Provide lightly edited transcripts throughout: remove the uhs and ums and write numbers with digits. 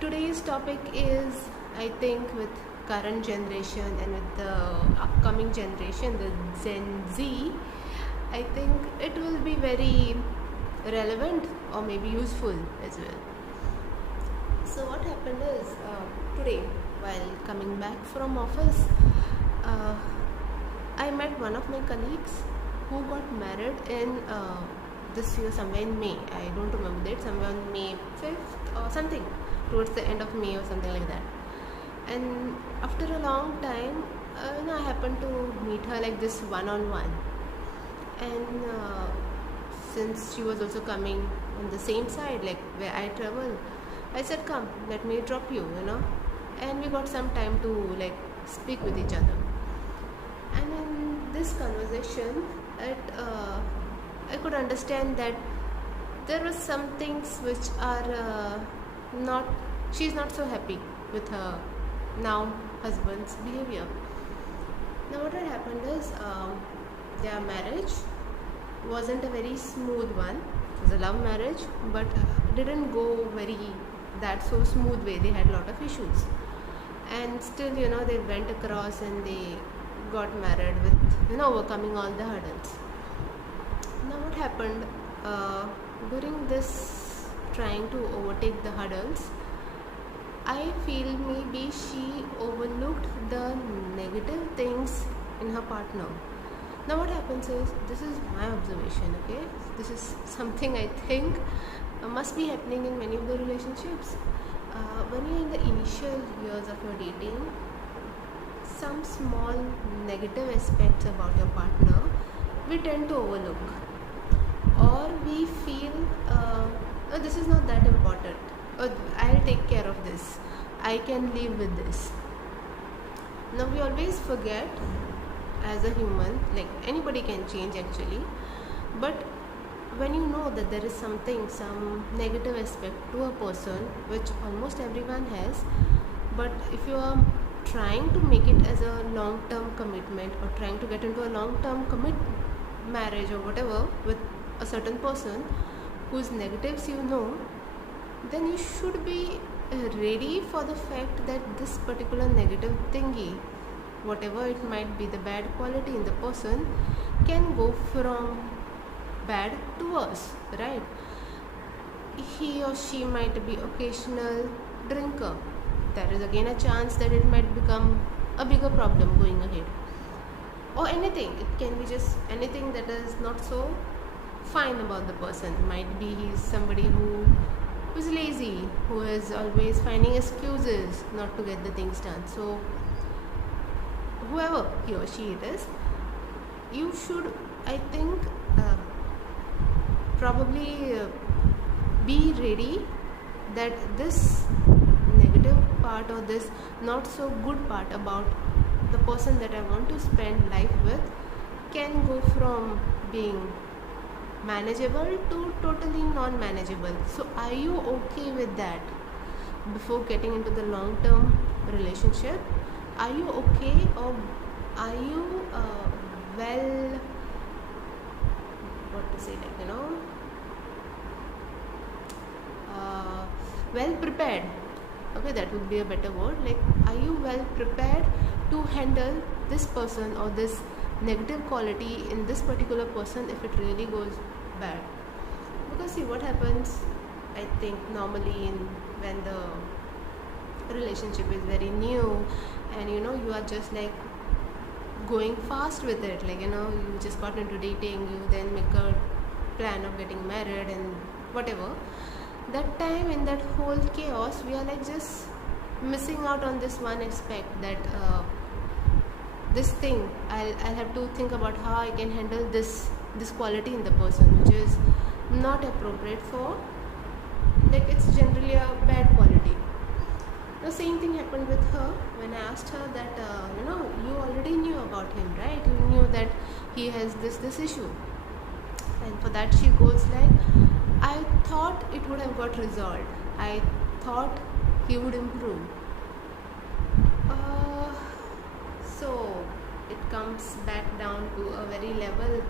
Today's topic is, I think, with current generation and with the upcoming generation, the Gen Z, I think it will be very relevant or maybe useful as well. So what happened is, today while coming back from office, uh, I met one of my colleagues who got married in this year, somewhere in May. I don't remember the date, somewhere on May 5th or something, towards the end of May or something like that. And after a long time, I happened to meet her like this one on one. And since she was also coming on the same side, like where I travel, I said, "Come, let me drop you." And we got some time to like speak with each other. And in this conversation, I could understand that there were some things which are not, she's not so happy with her now husband's behavior. Now what had happened is, their marriage wasn't a very smooth one. It was a love marriage, but didn't go very that so smooth way. They had a lot of issues, and still they went across and they got married with overcoming all the hurdles. Now what happened, during this trying to overtake the hurdles, I feel maybe she overlooked the negative things in her partner. Now what happens is, this is my observation, okay? This is something I think must be happening in many of the relationships. When you're in the initial years of your dating, some small negative aspects about your partner we tend to overlook, or we feel, oh, this is not that important, or I'll take care of this, I can live with this. Now we always forget, as a human, like anybody can change actually, but when you know that there is some negative aspect to a person, which almost everyone has, but if you are trying to make it as a long-term commitment or trying to get into a long-term marriage or whatever with a certain person whose negatives then you should be ready for the fact that this particular negative thingy, whatever it might be, the bad quality in the person, can go from bad to worse, right? He or she might be occasional drinker. There is again a chance that it might become a bigger problem going ahead. Or anything, it can be just anything that is not so fine about the person. Might be he's somebody who's lazy, who is always finding excuses not to get the things done. So whoever he or she it is, you should, I think, probably be ready that this negative part or this not so good part about the person that I want to spend life with can go from being manageable to totally non-manageable. So are you okay with that before getting into the long-term relationship? Are you okay, or are you well prepared? Okay, that would be a better word. Like, are you well prepared to handle this person or this negative quality in this particular person if it really goes bad? Because see what happens, I think normally when the relationship is very new and you are just like going fast with it, like you just got into dating, you then make a plan of getting married and whatever. That time, in that whole chaos, we are like just missing out on this one aspect, that this thing, I'll have to think about how I can handle this quality in the person, which is not appropriate for, like, it's generally a bad quality. The same thing happened with her when I asked her that you already knew about him, right? You knew that he has this issue, and for that she goes like, I thought it would have got resolved, I thought he would improve. So it comes back down to a very level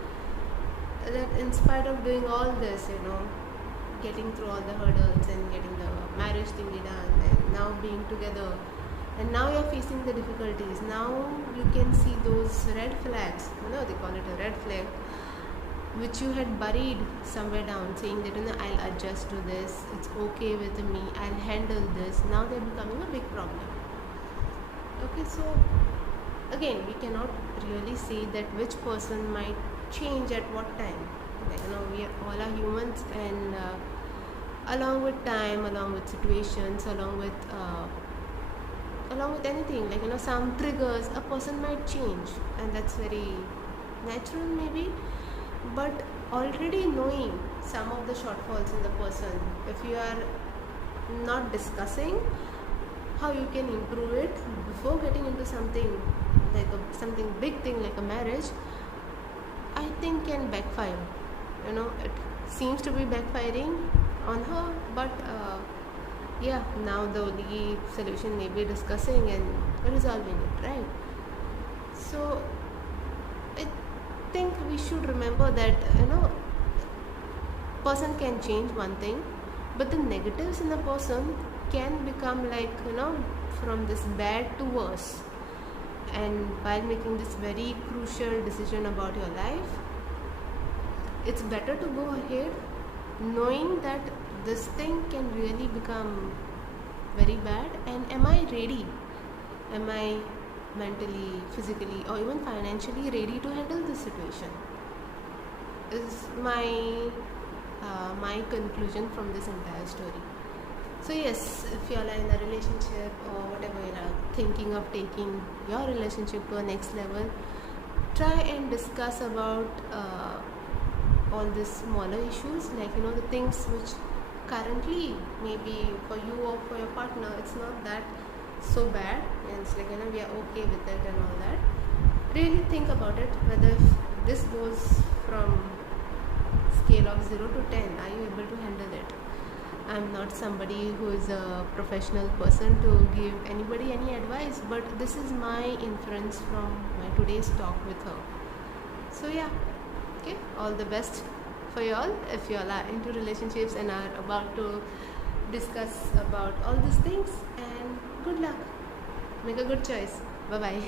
that in spite of doing all this, getting through all the hurdles and getting the marriage thingy done and now being together, and now you're facing the difficulties. Now you can see those red flags, they call it a red flag, which you had buried somewhere down, saying that I'll adjust to this, it's okay with me, I'll handle this. Now they're becoming a big problem. Okay, so again, we cannot really say that which person might change at what time. We all are humans, and along with time, along with situations, along with anything, some triggers, a person might change, and that's very natural maybe. But already knowing some of the shortfalls in the person, if you are not discussing how you can improve it before getting into something something big thing like a marriage, I think can backfire. It seems to be backfiring on her, but now the only solution may be discussing and resolving it, right? So I think we should remember that person can change one thing, but the negatives in the person can become from this bad to worse. And while making this very crucial decision about your life, it's better to go ahead knowing that this thing can really become very bad, and am I ready? Am I mentally, physically, or even financially ready to handle this situation? Is my conclusion from this entire story. So yes, if you are in a relationship or whatever, you are thinking of taking your relationship to a next level, try and discuss about all these smaller issues, the things which currently maybe for you or for your partner it's not that so bad, and it's we are okay with it and all that. Really think about it, whether if this goes from scale of 0 to 10, are you able to handle it? I'm not somebody who is a professional person to give anybody any advice, but this is my inference from my today's talk with her. So yeah, okay, all the best for you all if you all are into relationships and are about to discuss about all these things, and good luck. Make a good choice. Bye bye.